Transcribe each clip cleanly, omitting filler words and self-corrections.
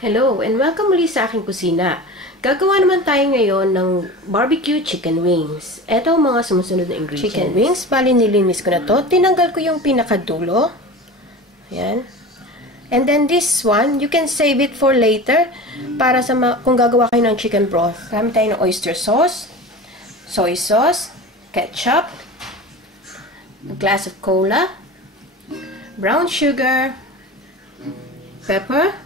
Hello and welcome muli sa aking kusina. Gagawa naman tayo ngayon ng barbecue chicken wings. Ito ang mga sumusunod na ingredients. Chicken wings, bali nilinis ko na to. Tinanggal ko yung pinakadulo. Ayan. And then this one, you can save it for later para sa kung gagawa kayo ng chicken broth. Gamit tayo ng oyster sauce, soy sauce, ketchup, a glass of cola, brown sugar, pepper,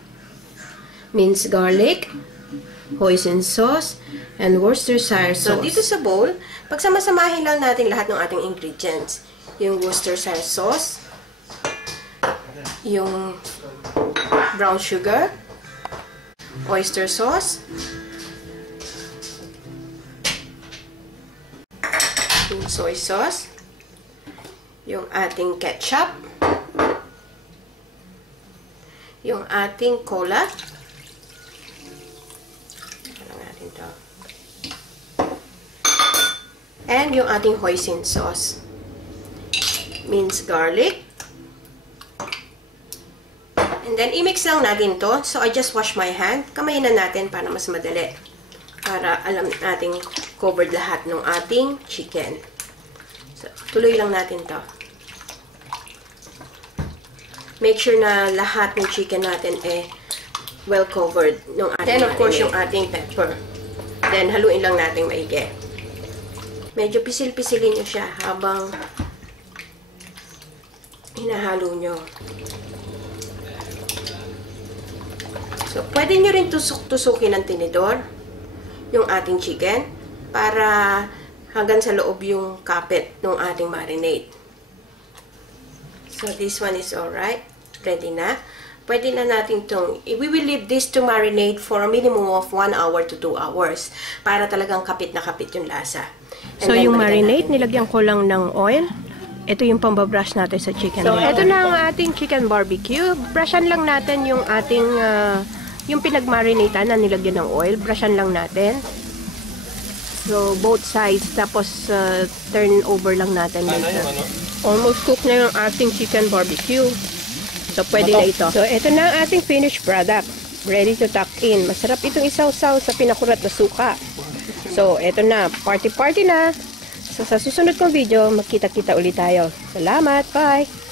minced garlic, hoisin sauce, and Worcestershire sauce. So, dito sa bowl, pagsamasamahin lang natin lahat ng ating ingredients. Yung Worcestershire sauce, yung brown sugar, oyster sauce, yung soy sauce, yung ating ketchup, yung ating cola, and yung ating hoisin sauce, minced garlic, and then i-mix lang natin to. So I just wash my hand. Kamayin na natin para mas madali, para alam nating covered lahat ng ating chicken. So tuloy lang natin to. Make sure na lahat ng chicken natin well covered ng ating. Then of course yung ating pepper. Then haluin lang natin maigi. Medyo pisil-pisilin nyo siya habang hinahalo nyo. So, pwede nyo rin tusok-tusukin ng tinidor yung ating chicken para hanggang sa loob yung kapit ng ating marinade. So, this one is alright. Ready na. Pwede na natin we will leave this to marinate for a minimum of 1 hour to 2 hours para talagang kapit na kapit yung lasa. And so, yung marinade, nilagyan ko lang ng oil. Ito yung pambabrush natin sa chicken. So, ito na ang ating chicken barbecue. Brushan lang natin yung ating, yung pinagmarinatan na nilagyan ng oil. Brushan lang natin. So, both sides. Tapos, turn over lang natin later. Almost cooked na yung ating chicken barbecue. So, pwede na ito. So, ito na ang ating finished product. Ready to tuck in. Masarap itong isaw-saw sa pinakurat na suka. So, eto na. Party-party na. So, sa susunod kong video, magkita-kita ulit tayo. Salamat. Bye!